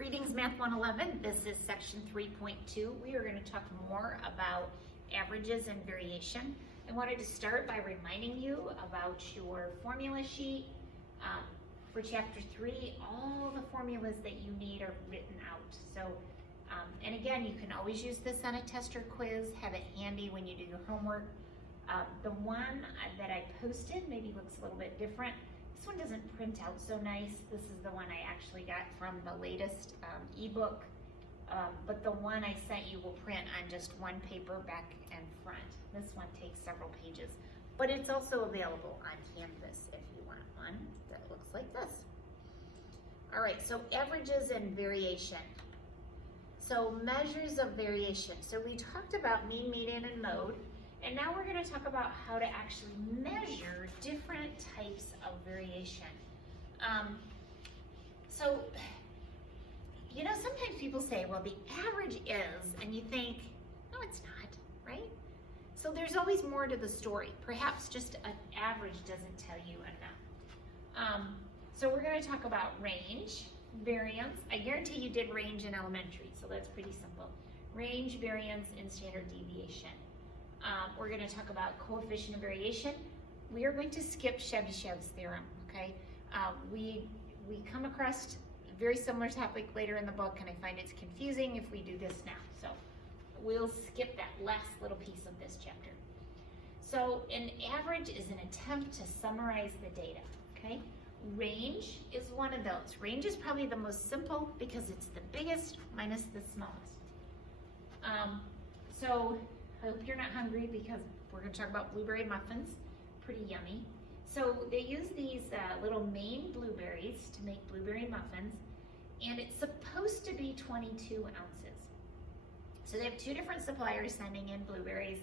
Greetings, Math 111. This is section 3.2. We are going to talk more about averages and variation. I wanted to start by reminding you about your formula sheet. For chapter 3, all the formulas that you need are written out. So, and again, you can always use this on a test or quiz. Have it handy when you do your homework. The one that I posted maybe looks a little bit different. This one doesn't print out so nice. This is the one I actually got from the latest ebook, but the one I sent you will print on just one paper, back and front. This one takes several pages, but it's also available on Canvas if you want one that looks like this. All right, so averages and variation. So measures of variation. So we talked about mean, median, and mode. And now we're going to talk about how to actually measure different types of variation. So, you know, sometimes people say, well, the average is, and you think, no, it's not, right? So there's always more to the story. Perhaps just an average doesn't tell you enough. So we're going to talk about range, variance. I guarantee you did range in elementary, so that's pretty simple. Range, variance, and standard deviation. We're going to talk about coefficient of variation. We are going to skip Chebyshev's theorem, okay? We come across a very similar topic later in the book, and I find it's confusing if we do this now. So we'll skip that last little piece of this chapter. So an average is an attempt to summarize the data, okay? Range is one of those. Range is probably the most simple because it's the biggest minus the smallest. So I hope you're not hungry because we're going to talk about blueberry muffins. Pretty yummy. So they use these little Maine blueberries to make blueberry muffins, and it's supposed to be 22 ounces. So they have two different suppliers sending in blueberries,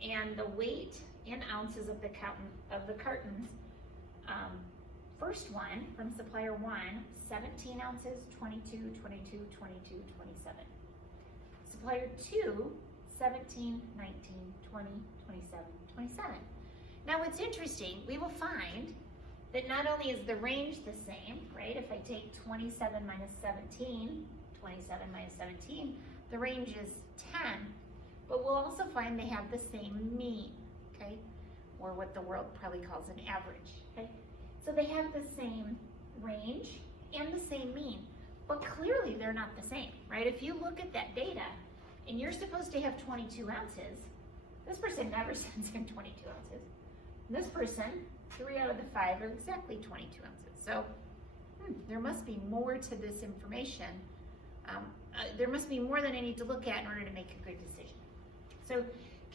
and the weight in ounces of the cartons, first one from supplier 1, 17 ounces, 22, 22, 22, 27. Supplier 2, 17, 19, 20, 27, 27. Now what's interesting, we will find that not only is the range the same, right? If I take 27 minus 17, 27 minus 17, the range is 10, but we'll also find they have the same mean, okay? Or what the world probably calls an average, okay? So they have the same range and the same mean, but clearly they're not the same, right? If you look at that data, and you're supposed to have 22 ounces, this person never sends in 22 ounces. This person, 3 out of the 5 are exactly 22 ounces. So there must be more to this information. There must be more than I need to look at in order to make a good decision. So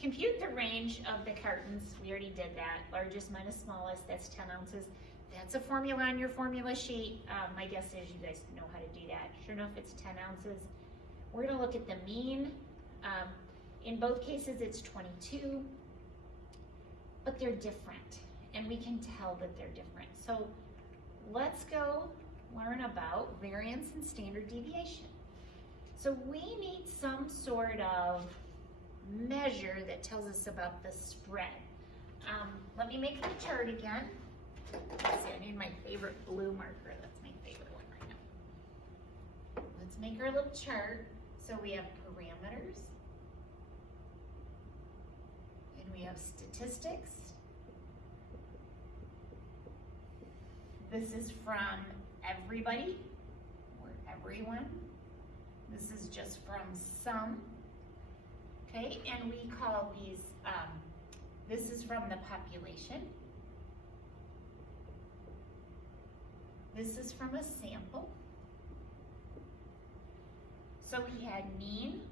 compute the range of the cartons. We already did that. Largest minus smallest, that's 10 ounces. That's a formula on your formula sheet. My guess is you guys know how to do that. Sure enough, it's 10 ounces. We're going to look at the mean. In both cases, it's 22, but they're different, and we can tell that they're different. So let's go learn about variance and standard deviation. So we need some sort of measure that tells us about the spread. Let me make the chart again. Let's see, I need my favorite blue marker. That's my favorite one right now. Let's make our little chart. So we have parameters, and we have statistics. This is from everybody, or everyone. This is just from some, okay? And we call these, this is from the population. This is from a sample. So we had mean.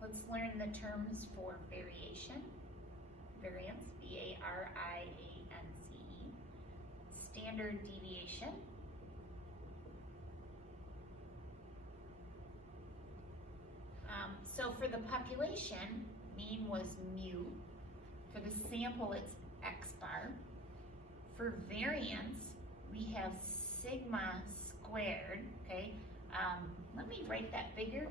Let's learn the terms for variation. Variance, V-A-R-I-A-N-C-E. Standard deviation. So for the population, mean was mu. For the sample, it's x bar. For variance, we have sigma squared, okay? Let me write that bigger.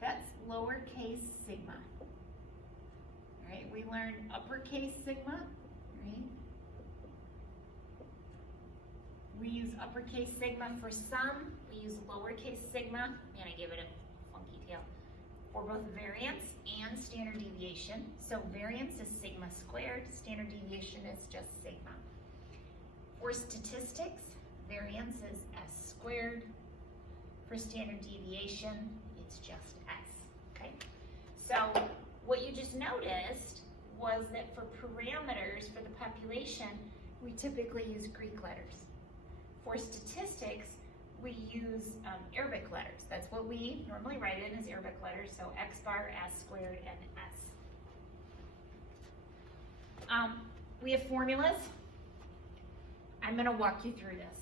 That's lowercase sigma. All right, we learned uppercase sigma, right? we use uppercase sigma for sum, we use lowercase sigma, and I gave it a funky tail, for both variance and standard deviation. So variance is sigma squared, standard deviation is just sigma. For statistics, variance is s squared. For standard deviation, it's just s, okay? So what you just noticed was that for parameters for the population, we typically use Greek letters. For statistics, we use Arabic letters. That's what we normally write in as Arabic letters, so x bar, s squared, and s. We have formulas. I'm gonna walk you through this.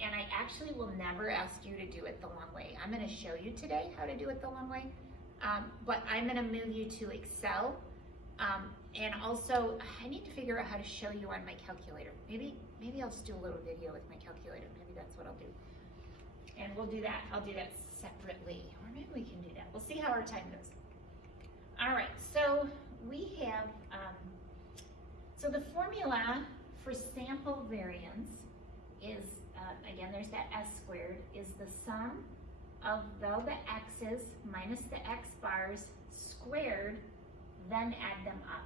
And I actually will never ask you to do it the long way. I'm gonna show you today how to do it the long way, but I'm gonna move you to Excel. And also, I need to figure out how to show you on my calculator. Maybe I'll just do a little video with my calculator. Maybe that's what I'll do. And we'll do that, I'll do that separately. Or maybe we can do that. We'll see how our time goes. All right, so we have, so the formula for sample variance is, again, there's that s squared, is the sum of all the x's minus the x bars squared, then add them up,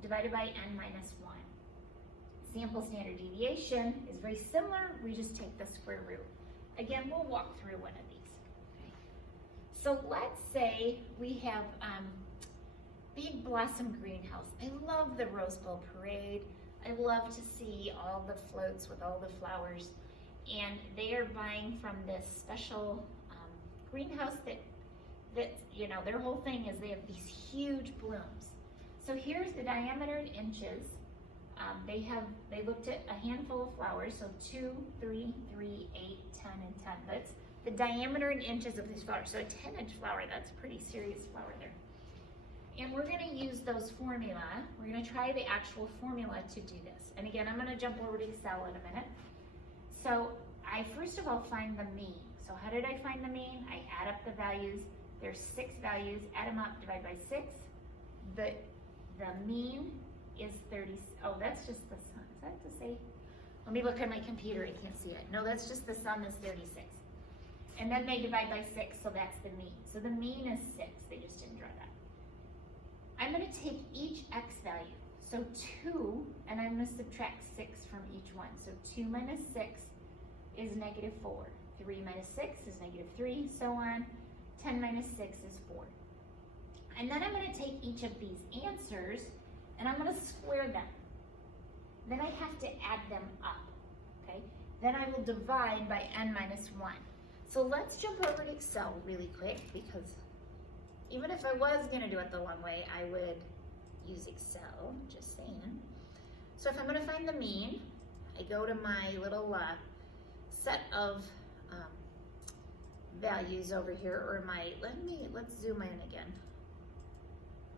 divided by n minus 1. Sample standard deviation is very similar, we just take the square root. Again, we'll walk through one of these. Okay. So let's say we have Big Blossom Greenhouse. I love the Rose Bowl Parade. I love to see all the floats with all the flowers. And they are buying from this special greenhouse that, you know, their whole thing is they have these huge blooms. So here's the diameter in inches. They looked at a handful of flowers, so 2, 3, 3, 8, 10, and 10. That's the diameter in inches of these flowers. So a 10-inch flower, that's a pretty serious flower there. And we're gonna use those formula. We're gonna try the actual formula to do this. And again, I'm gonna jump over to Excel in a minute. So I first of all find the mean. So how did I find the mean? I add up the values. There's 6 values, add them up, divide by 6. The mean is 30, oh, that's just the sum. Is that to say? Let me look at my computer, I can't see it. No, that's just the sum is 36. And then they divide by 6, so that's the mean. So the mean is 6, they just didn't draw that. I'm gonna take each x value. So 2, and I'm gonna subtract 6 from each one. So 2 minus 6 is negative 4. 3 minus 6 is negative 3, so on. 10 minus 6 is 4. And then I'm gonna take each of these answers and I'm gonna square them. Then I have to add them up, okay? Then I will divide by n minus 1. So let's jump over to Excel really quick, because even if I was gonna do it the long way, I would use Excel, just saying. So if I'm gonna find the mean, I go to my little set of values over here, or my, let's zoom in again.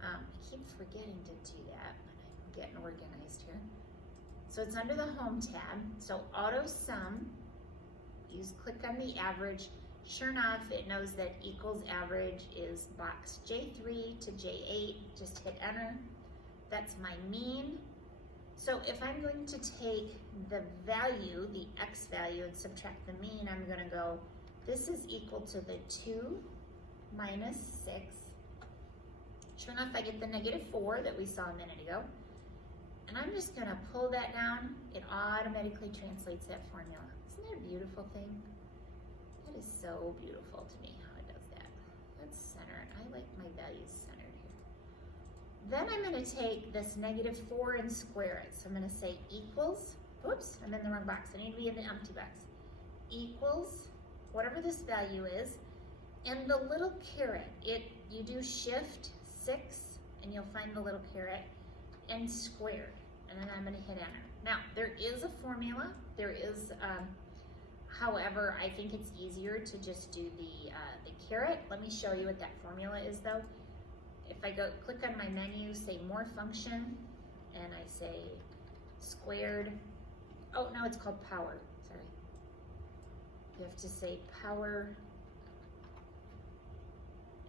I keep forgetting to do that when I'm getting organized here. So it's under the Home tab. So Auto Sum, click on the average. Sure enough, it knows that equals average is box J3 to J8. Just hit enter. That's my mean. So if I'm going to take the value, the x value, and subtract the mean, I'm gonna go, this is equal to the 2 minus 6. Sure enough, I get the negative 4 that we saw a minute ago. And I'm just gonna pull that down. It automatically translates that formula. Isn't that a beautiful thing? That is so beautiful to me how it does that. That's centered. I like my values centered here. Then I'm gonna take this negative 4 and square it. So I'm gonna say equals, oops, I'm in the wrong box. I need to be in the empty box. Equals, whatever this value is, and the little caret, you do shift 6 and you'll find the little caret, and squared, and then I'm gonna hit enter. Now, there is a formula, there is, however, I think it's easier to just do the caret. Let me show you what that formula is though. If I go click on my menu, say more function, and I say squared, oh no, it's called power, sorry. You have to say power,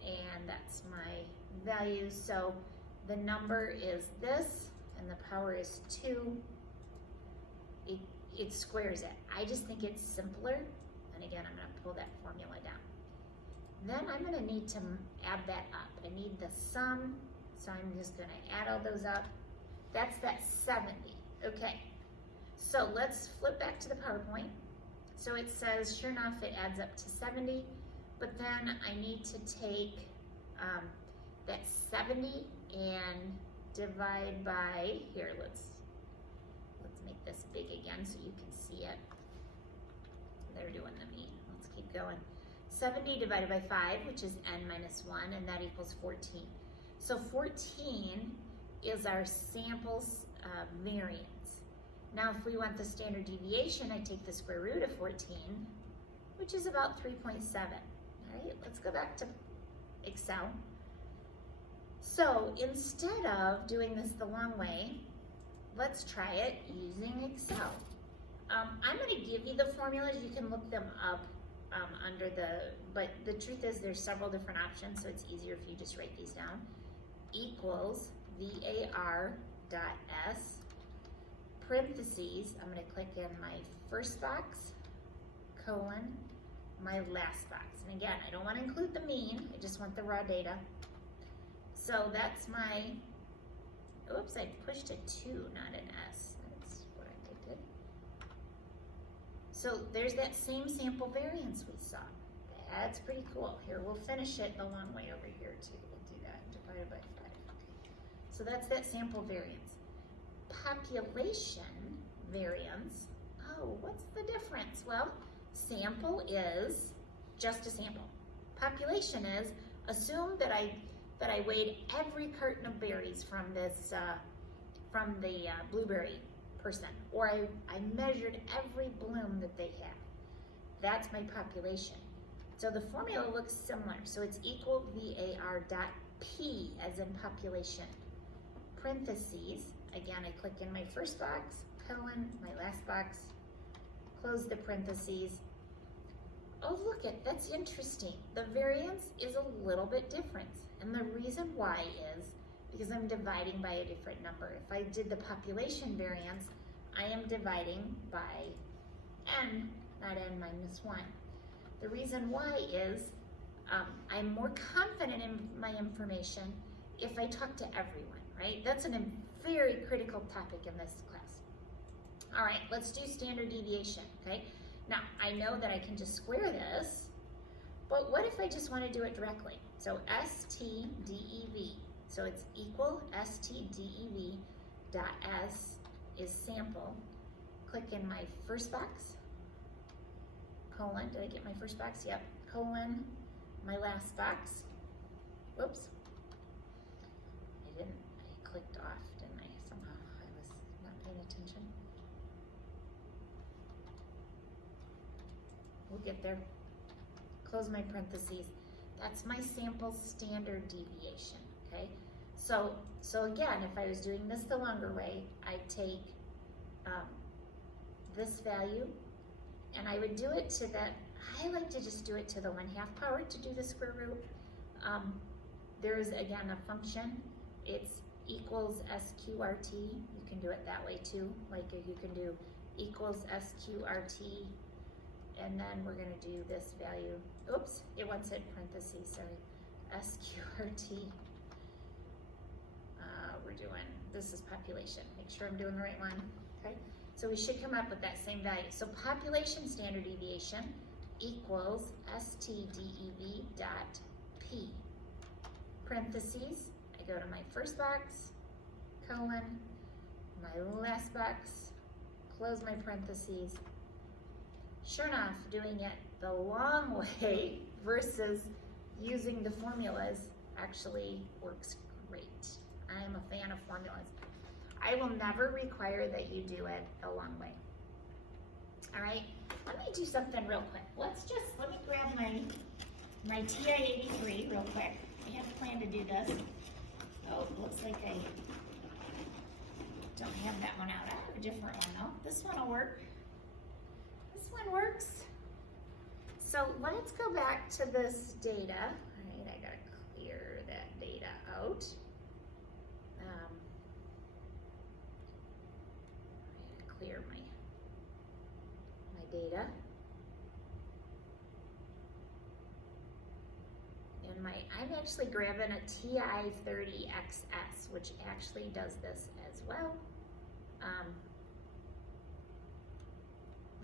and that's my value. So the number is this, and the power is 2. it squares it. I just think it's simpler. And again, I'm gonna pull that formula down. Then I'm gonna need to add that up. I need the sum, so I'm just gonna add all those up. That's that 70, okay. So let's flip back to the PowerPoint. So it says, sure enough, it adds up to 70, but then I need to take that 70 and divide by, here, let's make this big again so you can see it. They're doing the mean, let's keep going. 70 divided by 5, which is n minus 1, and that equals 14. So 14 is our sample's variance. Now if we want the standard deviation, I take the square root of 14, which is about 3.7. All right, let's go back to Excel. So instead of doing this the long way, let's try it using Excel. I'm going to give you the formulas. You can look them up under but the truth is there's several different options, so it's easier if you just write these down. Equals var dot s, parentheses, I'm going to click in my first box, colon, my last box. And again, I don't want to include the mean, I just want the raw data. So that's my, oops, I pushed a 2, not an S. That's what I did. So there's that same sample variance we saw. That's pretty cool. Here, we'll finish it the long way over here too. We'll do that, divided by 5. Okay. So that's that sample variance. Population variance, oh, what's the difference? Well, sample is just a sample. Population is, assume that I weighed every carton of berries from this, from the blueberry person, or I measured every bloom that they have. That's my population. So the formula looks similar. So it's equal var dot p as in population. Parentheses, again, I click in my first box, colon, my last box, close the parentheses. Oh, look it, that's interesting. The variance is a little bit different. And the reason why is because I'm dividing by a different number. If I did the population variance, I am dividing by n, not n minus 1. The reason why is I'm more confident in my information if I talk to everyone, right? That's a very critical topic in this class. All right, let's do standard deviation, okay? Now, I know that I can just square this, but what if I just want to do it directly? So STDEV, so it's equal STDEV dot S is sample. Click in my first box, colon, did I get my first box? Yep, colon, my last box. Whoops, I clicked off, didn't I? Somehow I was not paying attention. We'll get there. Close my parentheses. That's my sample standard deviation, okay? So again, if I was doing this the longer way, I'd take this value and I would do it to that, I like to just do it to the 1/2 power to do the square root. There is again a function, it's equals SQRT, you can do it that way too, like you can do equals SQRT, and then we're gonna do this value, oops, it wants it in parentheses, sorry, SQRT. We're doing, this is population, make sure I'm doing the right one, okay? So we should come up with that same value. So population standard deviation equals STDEV dot P. Parentheses, I go to my first box, colon, my last box, close my parentheses. Sure enough, doing it the long way versus using the formulas actually works great. I am a fan of formulas. I will never require that you do it the long way. All right, let me do something real quick. Let me grab my TI-83 real quick. I had planned to do this. Oh, looks like I don't have that one out. I have a different one though. This one will work. This one works. So let's go back to this data. All right, I gotta clear that data out. Clear my data. And I'm actually grabbing a TI-30XS, which actually does this as well.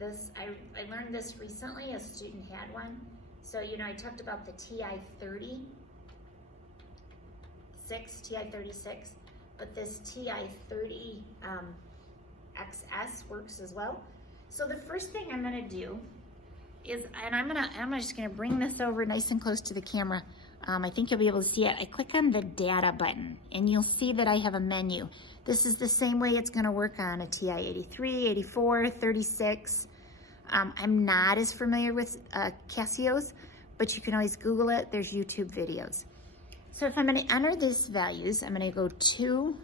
I learned this recently, a student had one. So, you know, I talked about the TI-36, TI-36, but this TI-30XS works as well. So the first thing I'm gonna do is, and I'm just gonna bring this over nice and close to the camera. I think you'll be able to see it. I click on the data button and you'll see that I have a menu. This is the same way it's gonna work on a TI-83, 84, 36. I'm not as familiar with Casio's, but you can always Google it. There's YouTube videos. So if I'm gonna enter these values, I'm gonna go 2,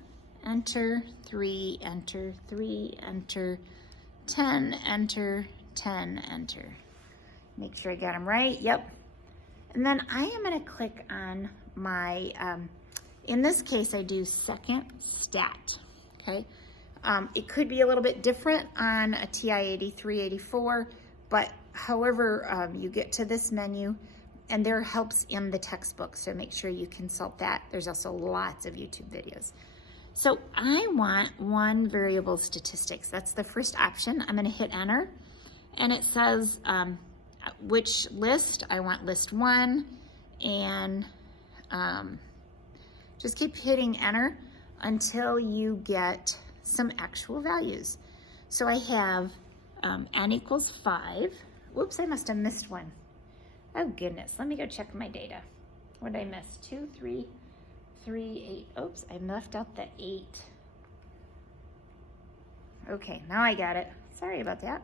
enter, 3, enter, 3, enter, 10, enter, 10, enter. Make sure I got them right, yep. And then I am gonna click on my, in this case I do second stat, okay? It could be a little bit different on a TI-83, 84, but however you get to this menu, and there are helps in the textbook, so make sure you consult that. There's also lots of YouTube videos. So I want one variable statistics. That's the first option. I'm gonna hit enter, and it says which list. I want list 1, and just keep hitting enter until you get some actual values. So I have n equals 5. Whoops, I must have missed one. Oh goodness, let me go check my data. What did I miss? 2, 3, 3, 8. Oops, I left out the 8. Okay, now I got it. Sorry about that.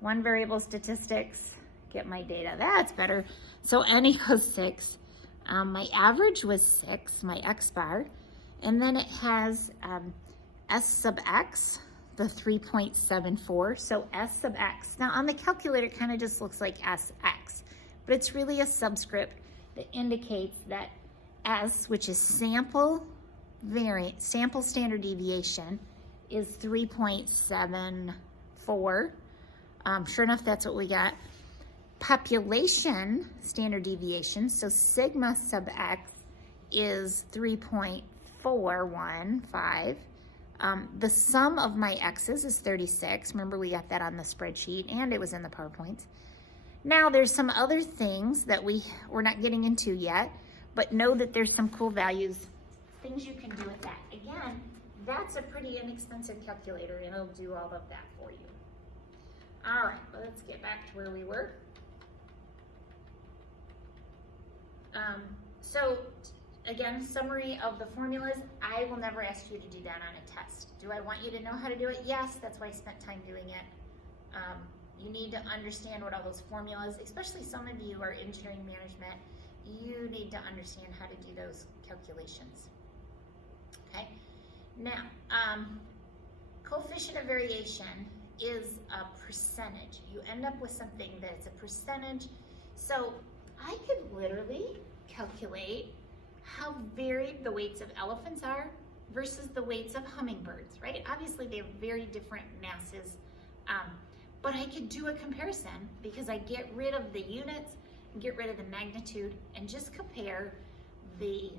One variable statistics, get my data. That's better. So n equals 6. My average was 6, my x bar. And then it has s sub x, the 3.74. So s sub x. Now on the calculator, it kind of just looks like sx, but it's really a subscript that indicates that s, which is sample variance, sample standard deviation, is 3.74. Sure enough, that's what we got. Population standard deviation, so sigma sub x is 3.415. The sum of my x's is 36. Remember, we got that on the spreadsheet and it was in the PowerPoint. Now there's some other things that we're not getting into yet, but know that there's some cool values, things you can do with that. Again, that's a pretty inexpensive calculator and it'll do all of that for you. All right, well, let's get back to where we were. So again, summary of the formulas. I will never ask you to do that on a test. Do I want you to know how to do it? Yes, that's why I spent time doing it. You need to understand what all those formulas, especially some of you are engineering management, you need to understand how to do those calculations. Okay, now, coefficient of variation is a percentage. You end up with something that's a percentage. So I could literally calculate how varied the weights of elephants are versus the weights of hummingbirds, right? Obviously they have very different masses, but I could do a comparison because I get rid of the units, get rid of the magnitude, and just compare the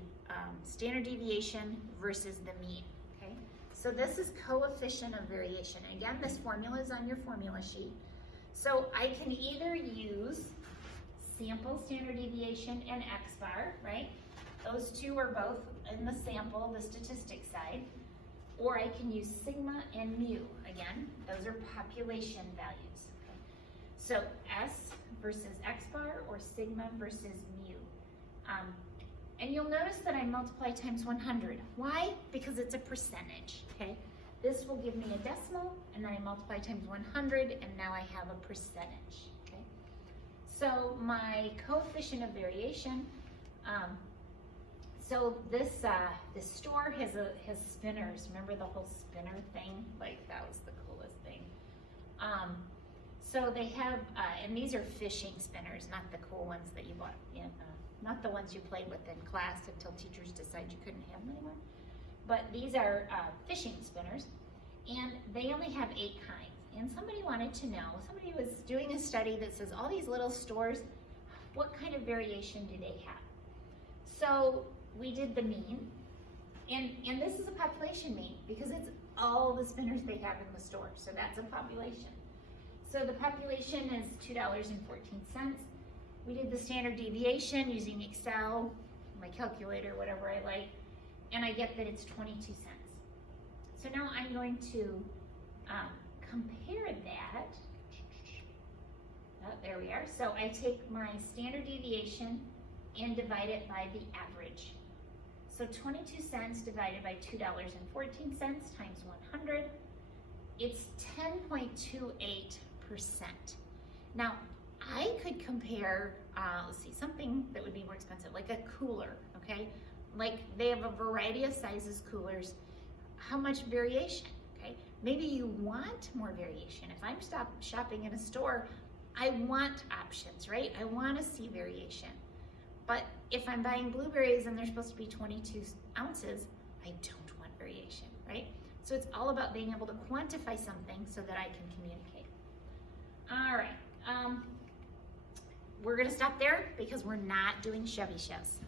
standard deviation versus the mean, okay? So this is coefficient of variation. Again, this formula is on your formula sheet. So I can either use sample standard deviation and x bar, right? Those two are both in the sample, the statistics side, or I can use sigma and mu. Again, those are population values. Okay? So S versus x bar or sigma versus mu. And you'll notice that I multiply times 100. Why? Because it's a percentage, okay? This will give me a decimal, and then I multiply times 100, and now I have a percentage, okay? So my coefficient of variation, so this store has spinners. Remember the whole spinner thing? Like, that was the coolest thing. So they have, and these are fishing spinners, not the cool ones that you bought in, not the ones you played with in class until teachers decide you couldn't have them anymore. But these are fishing spinners, and they only have 8 kinds. and somebody wanted to know, somebody was doing a study that says all these little stores, what kind of variation do they have? So we did the mean, and this is a population mean because it's all the spinners they have in the store, so that's a population. So the population is $2.14. We did the standard deviation using Excel, my calculator, whatever I like, and I get that it's 22 cents. So now I'm going to compare that. Oh, there we are. So I take my standard deviation and divide it by the average. So 22 cents divided by $2.14 times 100, it's 10.28%. Now, I could compare, let's see, something that would be more expensive, like a cooler, okay? Like they have a variety of sizes coolers. How much variation, okay? Maybe you want more variation. If I'm shopping in a store, I want options, right? I want to see variation. But if I'm buying blueberries and they're supposed to be 22 ounces, I don't want variation, right? So it's all about being able to quantify something so that I can communicate. All right, we're gonna stop there because we're not doing Chevy chefs.